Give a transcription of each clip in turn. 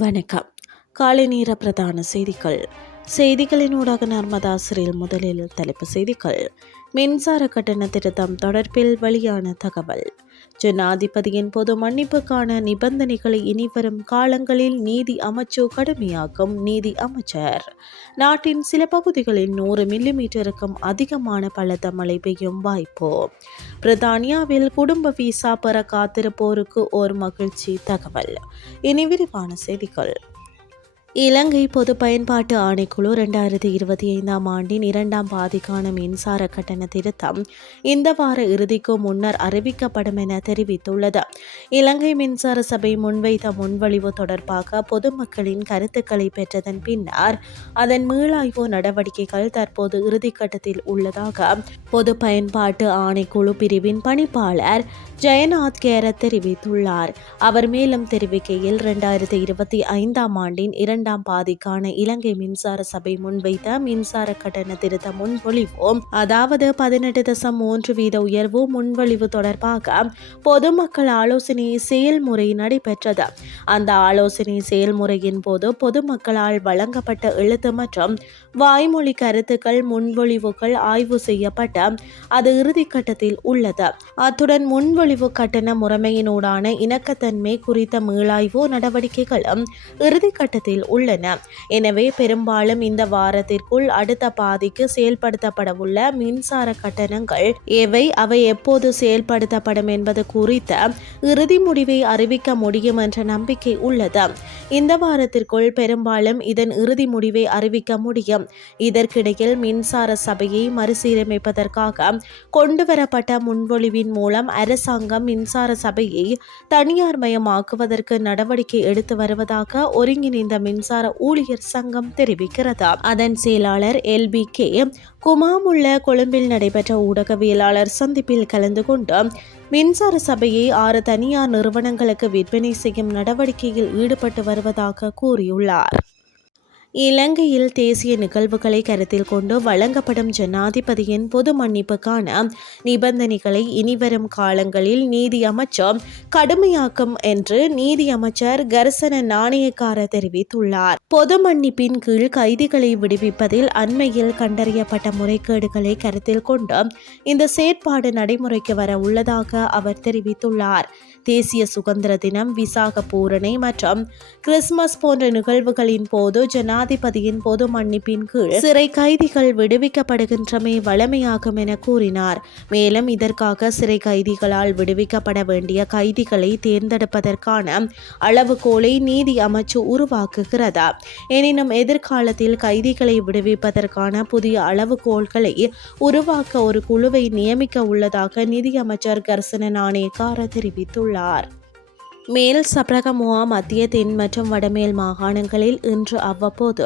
வணக்கம். காலை நேர பிரதான செய்திகள். செய்திகளின் ஊடாக நர்மதாசிரியில் முதலில் தலைப்பு செய்திகள். மின்சார கட்டண திருத்தம் தொடர்பில் வெளியான தகவல். ஜனாதிபதியின் பொது மன்னிப்புக்கான நிபந்தனைகளை இனிவரும் காலங்களில் நீதி அமைச்சு கடுமையாக்கும் நீதி அமைச்சர். நாட்டின் சில பகுதிகளில் நூறு மில்லிமீட்டருக்கும் அதிகமான பலத்த மழை பெய்யும் வாய்ப்பு. பிரித்தானியாவில் குடும்ப விசா பெற காத்திருப்போருக்கு ஓர் மகிழ்ச்சி தகவல். இனி விரிவான செய்திகள். இலங்கை பொது பயன்பாட்டு ஆணைக்குழு இரண்டாயிரத்தி இருபத்தி ஐந்தாம் ஆண்டின் இரண்டாம் பாதிக்கான மின்சார கட்டண திருத்தம் இந்த வார இறுதிக்கு முன்னர் அறிவிக்கப்படும் என தெரிவித்துள்ளது. இலங்கை மின்சார சபை முன்வைத்த முன்வழிவு தொடர்பாக பொதுமக்களின் கருத்துக்களை பெற்றதன் பின்னர் அதன் மீளாய்வு நடவடிக்கைகள் தற்போது இறுதிக்கட்டத்தில் உள்ளதாக பொது பயன்பாட்டு ஆணைக்குழு பிரிவின் பணிப்பாளர் ஜெயநாத் கேரத் தெரிவித்துள்ளார். அவர் மேலும் தெரிவிக்கையில் இரண்டாயிரத்தி இருபத்தி ஐந்தாம் ஆண்டின் இரண்டு இரண்டாம் பாதிக்கான இலங்கை மின்சார சபை முன்வைத்த மின்சார கட்டண திருத்த முன்மொழிவு அதாவது பதினெட்டு தசம் மூன்று வீத உயர்வு முன்வழிவு தொடர்பாக பொதுமக்கள் ஆலோசனை செயல்முறை நடைபெற்றது. அந்த ஆலோசனை செயல்முறையின் போது பொதுமக்களால் வழங்கப்பட்ட எழுத்து மற்றும் வாய்மொழி கருத்துக்கள் முன்வொழிவுகள் ஆய்வு செய்யப்பட்ட அது இறுதிக்கட்டத்தில் உள்ளது. அத்துடன் முன்வொழிவு கட்டண முறைமையினூடான இணக்கத்தன்மை குறித்த மீளாய்வு நடவடிக்கைகளும் இறுதிக்கட்டத்தில் உள்ளன. எனவே பெரும்பாலும் இந்த வாரத்திற்குள் அடுத்த பாதிக்கு செயல்படுத்தப்படவுள்ள மின்சார கட்டணங்கள் எவை? அவை எப்போது செயல்படுத்தப்படும் என்பது குறித்த இறுதி முடிவை அறிவிக்க முடியும் என்ற நம்பிக்கை உள்ளது. இந்த வாரத்திற்குள் பெரும்பாலும் இதன் இறுதி முடிவை அறிவிக்க முடியும். இதற்கிடையில் மின்சார சபையை மறுசீரமைப்பதற்காக கொண்டுவரப்பட்ட முன்மொழிவின் மூலம் அரசாங்கம் மின்சார சபையை தனியார் மயமாக்குவதற்கு நடவடிக்கை எடுத்து வருவதாக ஒருங்கிணைந்த மின் மின்சார ஊழியர் சங்கம் தெரிவிக்கிறது. அதன் செயலாளர் எல். பி. கே. குமாமுள்ள கொழும்பில் நடைபெற்ற ஊடகவியலாளர் சந்திப்பில் கலந்து கொண்டு மின்சார சபையை ஆறு தனியார் நிறுவனங்களுக்கு விற்பனை செய்யும் நடவடிக்கையில் ஈடுபட்டு வருவதாக கூறியுள்ளார். இலங்கையில் தேசிய நிகழ்வுகளை கருத்தில் கொண்டு வழங்கப்படும் ஜனாதிபதியின் பொது மன்னிப்புக்கான நிபந்தனைகளை இனிவரும் காலங்களில் நீதி அமைச்சர் கடுமையாக்கும் என்று நீதி அமைச்சர் கர்சன நாணயக்கார தெரிவித்துள்ளார். பொது மன்னிப்பின் கீழ் கைதிகளை விடுவிப்பதில் அண்மையில் கண்டறியப்பட்ட முறைகேடுகளை கருத்தில் கொண்டு இந்த செயற்பாடு நடைமுறைக்கு வர உள்ளதாக அவர் தெரிவித்துள்ளார். தேசிய சுதந்திர தினம் விசாக பூரணை மற்றும் கிறிஸ்துமஸ் போன்ற நிகழ்வுகளின் போது ஜனா ஜனாதிபதியின் பொது மன்னிப்பின் கீழ் சிறை கைதிகள் விடுவிக்கப்படுகின்றமை வளமையாகும் என கூறினார். மேலும் இதற்காக சிறை கைதிகளால் விடுவிக்கப்பட வேண்டிய கைதிகளை தேர்ந்தெடுப்பதற்கான அளவுகோலை நீதி அமைச்சு உருவாக்குகிறதா? எனினும் எதிர்காலத்தில் கைதிகளை விடுவிப்பதற்கான புதிய அளவுகோல்களை உருவாக்க ஒரு குழுவை நியமிக்க உள்ளதாக நிதியமைச்சர் கர்சன நாணயக்கார தெரிவித்துள்ளார். மேல் சப்ரகமுவா மத்திய தென் மற்றும் வடமேல் மாகாணங்களில் இன்று அவ்வப்போது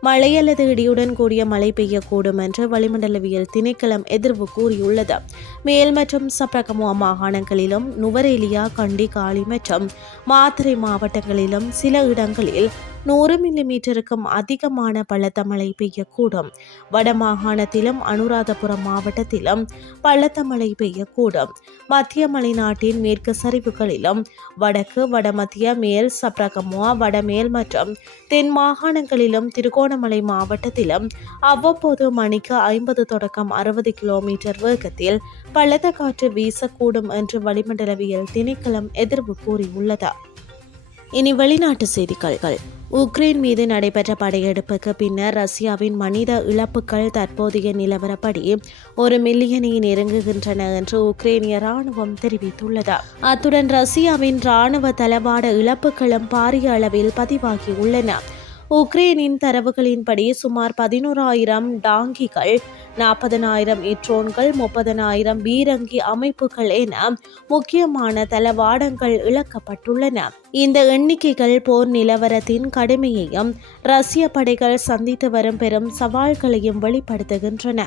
மழை அல்லது இடியுடன் கூடிய மழை பெய்யக்கூடும் என்று வளிமண்டலவியல் திணைக்களம் எதிர்வு கூறியுள்ளது. மேல் மற்றும் சப்ரகமுவா மாகாணங்களிலும் நுவரேலியா கண்டி காலி மற்றும் மாத்திரை மாவட்டங்களிலும் சில இடங்களில் நூறு மில்லிமீட்டருக்கும் அதிகமான பலத்த மழை பெய்யக்கூடும் வடமாகாணத்திலும் அனுராதபுரம் மாவட்டத்திலும் பலத்த மழை பெய்யக்கூடும். மத்திய மலைநாட்டின் மேற்கு சரிவுகளிலும் வடக்கு வடமத்திய மேல் சப்ரகமுவா வடமேல் மற்றும் தென் மாகாணங்களிலும் திருகோணமலை மாவட்டத்திலும் அவ்வப்போது மணிக்கு ஐம்பது தொடக்கம் அறுபது கிலோமீட்டர் வேகத்தில் பலத்த காற்று வீசக்கூடும் என்று வளிமண்டலவியல் திணைக்களம் எதிர்வு கூறியுள்ளது. இனி வெளிநாட்டு செய்திகள். உக்ரைன் மீது நடைபெற்ற படையெடுப்புக்கு பின்னர் ரஷ்யாவின் மனித இழப்புகள் தற்போதைய நிலவரப்படி ஒரு மில்லியனை நெருங்குகின்றன என்று உக்ரைனிய ராணுவம் தெரிவித்துள்ளது. அத்துடன் ரஷ்யாவின் ராணுவ தளவாட இழப்புகளும் பாரிய அளவில் பதிவாகியுள்ளன உக்ரைனின் தரவுகளின்படி சுமார் பதினோராயிரம் டாங்கிகள் நாற்பதனாயிரம் இட்ரோன்கள் முப்பதனாயிரம் பீரங்கி அமைப்புகள் என முக்கியமான தளவாடங்கள் இழக்கப்பட்டுள்ளன. இந்த எண்ணிக்கைகள் போர் நிலவரத்தின் கடுமையையும் ரஷ்ய படைகள் சந்தித்து வரும் பெரும் சவால்களையும் வெளிப்படுத்துகின்றன.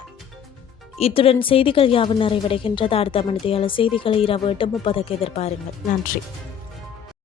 இத்துடன் செய்திகள் யாவும் நிறைவடைகின்றது. அடுத்த மனிதையாளர் செய்திகளை இரவு எட்டு முப்பதுக்கு எதிர்பாருங்கள். நன்றி.